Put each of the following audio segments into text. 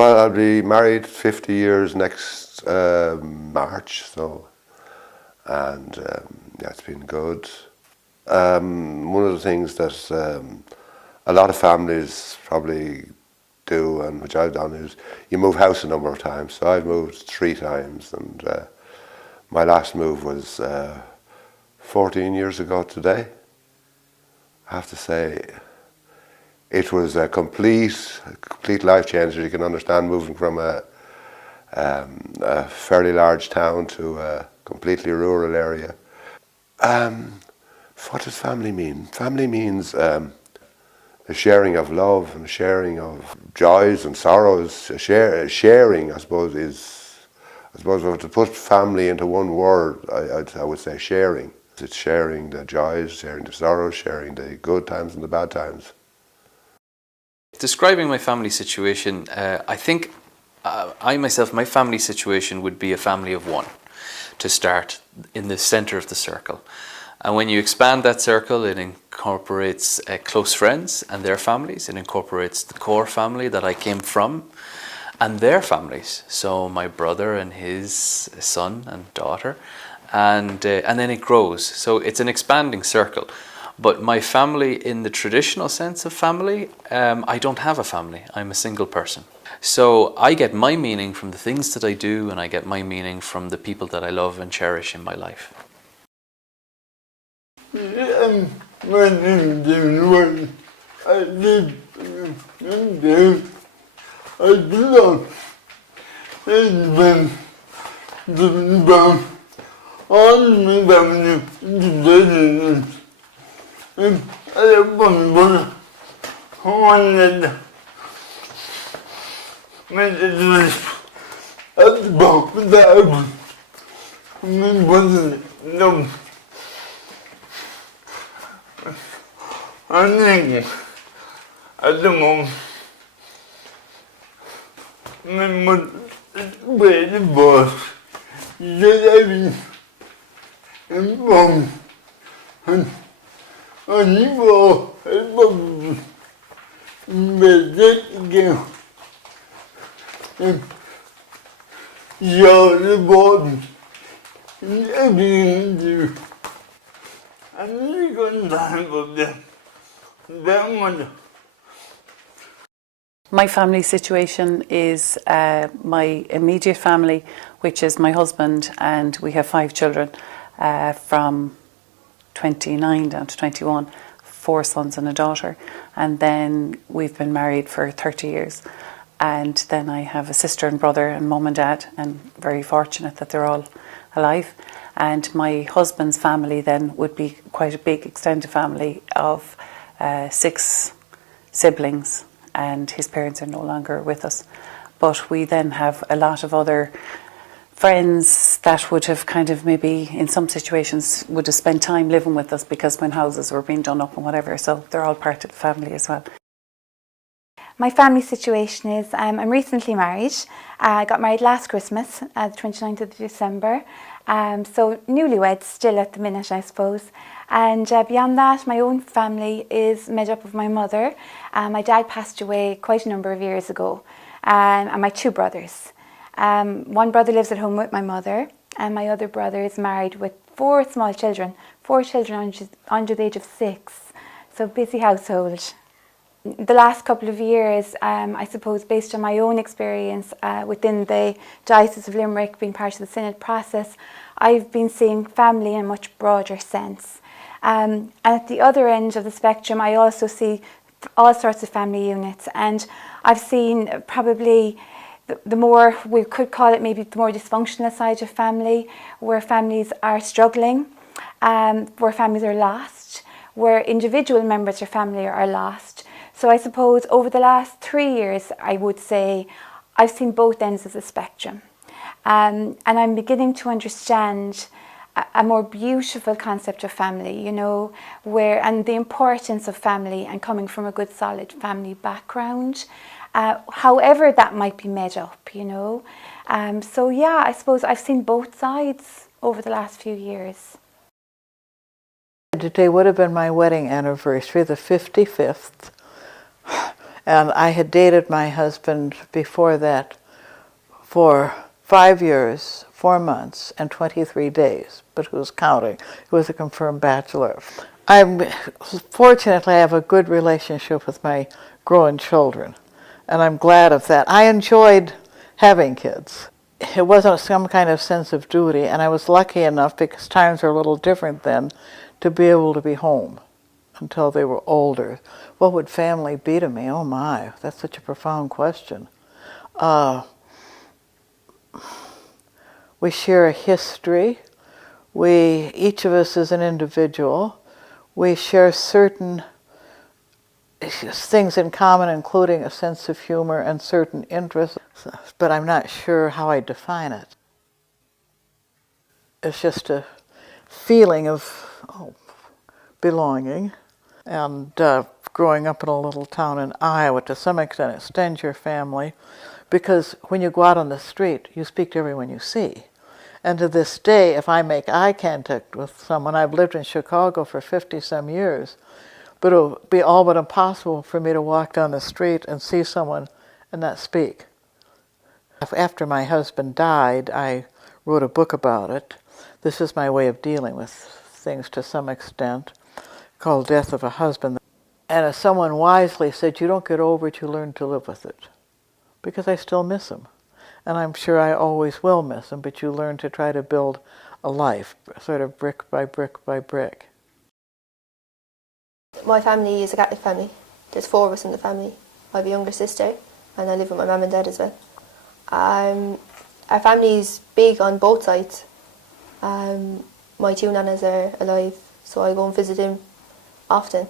Well, I'll be married 50 years next March, so, and yeah, it's been good. One of the things that a lot of families probably do, and which I've done, is you move house a number of times. So I've moved 3 times, and my last move was 14 years ago today. I have to say, it was a complete life change. You can understand moving from a fairly large town to a completely rural area. What does family mean? Family means a sharing of love and sharing of joys and sorrows. Sharing, I suppose, if I were to put family into one word, I would say sharing. It's sharing the joys, sharing the sorrows, sharing the good times and the bad times. Describing my family situation, I think my family situation would be a family of 1 to start in the center of the circle. And when you expand that circle, it incorporates close friends and their families. It incorporates the core family that I came from and their families. So my brother and his son and daughter, and then it grows. So it's an expanding circle. But my family, in the traditional sense of family, I don't have a family. I'm a single person. So I get my meaning from the things that I do, and I get my meaning from the people that I love and cherish in my life. My name is David. I live in Dave. I belong in the all my family in the I have one brother who wanted my dad at the back of the house. My brother loved. I'm thinking at the moment, my mother is very boss. That I've been informed, and he will help me better again. And you're the boss in everything you do. I'm really going to handle them. My family situation is my immediate family, which is my husband, and we have 5 children from 29 down to 21, 4 sons and a daughter. And then we've been married for 30 years. And then I have a sister and brother and mum and dad, and very fortunate that they're all alive. And my husband's family then would be quite a big extended family of 6 siblings, and his parents are no longer with us. But we then have a lot of other friends that would have kind of maybe in some situations would have spent time living with us because when houses were being done up and whatever, so they're all part of the family as well. My family situation is I'm recently married. I got married last Christmas, the 29th of December. So newlyweds still at the minute, I suppose. And beyond that, my own family is made up of my mother. My dad passed away quite a number of years ago. And my 2 brothers. One brother lives at home with my mother, and my other brother is married with 4 small children. 4 children under the age of 6. So busy household. The last couple of years, I suppose based on my own experience within the Diocese of Limerick, being part of the synod process, I've been seeing family in a much broader sense. And at the other end of the spectrum, I also see all sorts of family units, and I've seen probably the more, we could call it maybe the more dysfunctional side of family, where families are struggling, where families are lost, where individual members of family are lost. So I suppose over the last 3 years, I would say I've seen both ends of the spectrum. And I'm beginning to understand a more beautiful concept of family, you know, and the importance of family and coming from a good solid family background, however that might be made up, you know. So yeah, I suppose I've seen both sides over the last few years. Today would have been my wedding anniversary, the 55th. And I had dated my husband before that for 5 years, 4 months, and 23 days, but who was counting? He was a confirmed bachelor. Fortunately, I have a good relationship with my growing children, and I'm glad of that. I enjoyed having kids. It wasn't some kind of sense of duty, and I was lucky enough, because times were a little different then, to be able to be home until they were older. What would family be to me? Oh my, that's such a profound question. We share a history. Each of us is an individual. We share certain things in common, including a sense of humor and certain interests, but I'm not sure how I define it. It's just a feeling of belonging, and growing up in a little town in Iowa to some extent extends your family, because when you go out on the street, you speak to everyone you see. And to this day, if I make eye contact with someone, I've lived in Chicago for 50-some years, but it'll be all but impossible for me to walk down the street and see someone and not speak. After my husband died, I wrote a book about it. This is my way of dealing with things to some extent, called Death of a Husband. And as someone wisely said, you don't get over it, you learn to live with it. Because I still miss him. And I'm sure I always will miss him, but you learn to try to build a life, sort of brick by brick by brick. My family is a Catholic family. There's 4 of us in the family. I have a younger sister, and I live with my mum and dad as well. Our family is big on both sides. My 2 nanas are alive, so I go and visit them often.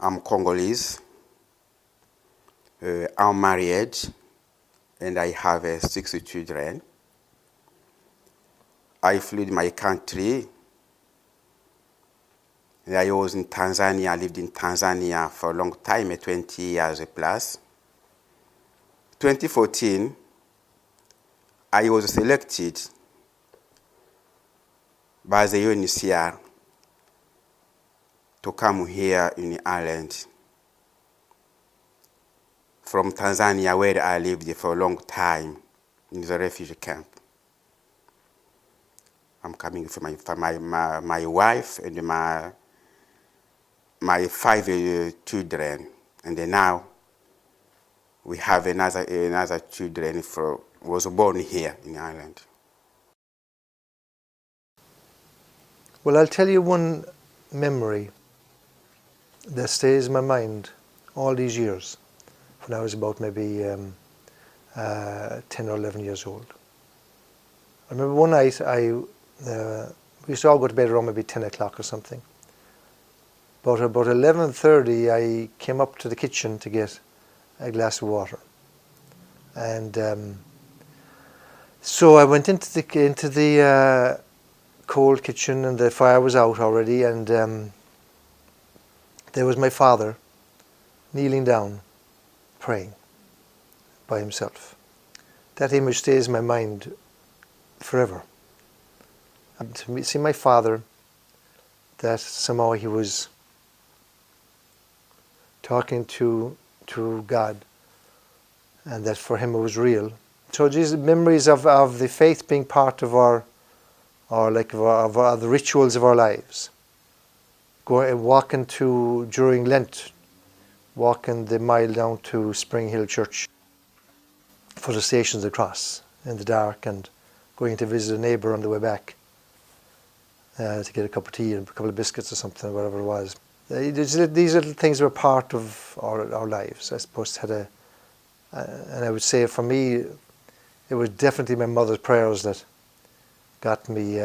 I'm Congolese. I'm married, and I have 6 children. I fled my country. I was in Tanzania, lived in Tanzania for a long time, 20 years plus. 2014, I was selected by the UNHCR to come here in Ireland from Tanzania, where I lived for a long time in the refugee camp. I'm coming for my wife and my 5 children, and then now we have another children was born here in Ireland. Well, I'll tell you one memory that stays in my mind all these years, when I was about maybe 10 or 11 years old. I remember one night we used to all go to bed around maybe 10 o'clock or something. But about 11:30 I came up to the kitchen to get a glass of water. And so I went into the cold kitchen, and the fire was out already, and there was my father kneeling down, praying by himself. That image stays in my mind forever. And to see my father, that somehow he was talking to God, and that for him it was real. So these memories of the faith being part of the rituals of our lives. Walking during Lent, walking the mile down to Spring Hill Church for the Stations of the Cross in the dark, and going to visit a neighbour on the way back to get a cup of tea and a couple of biscuits or something, whatever it was. These little things were part of our lives, I suppose. And I would say for me, it was definitely my mother's prayers that got me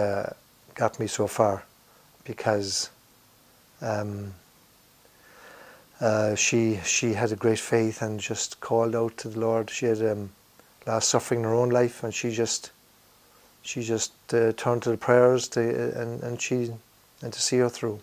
so far, because she had a great faith and just called out to the Lord. She had a lot of suffering in her own life, and she just turned to the prayers and to see her through.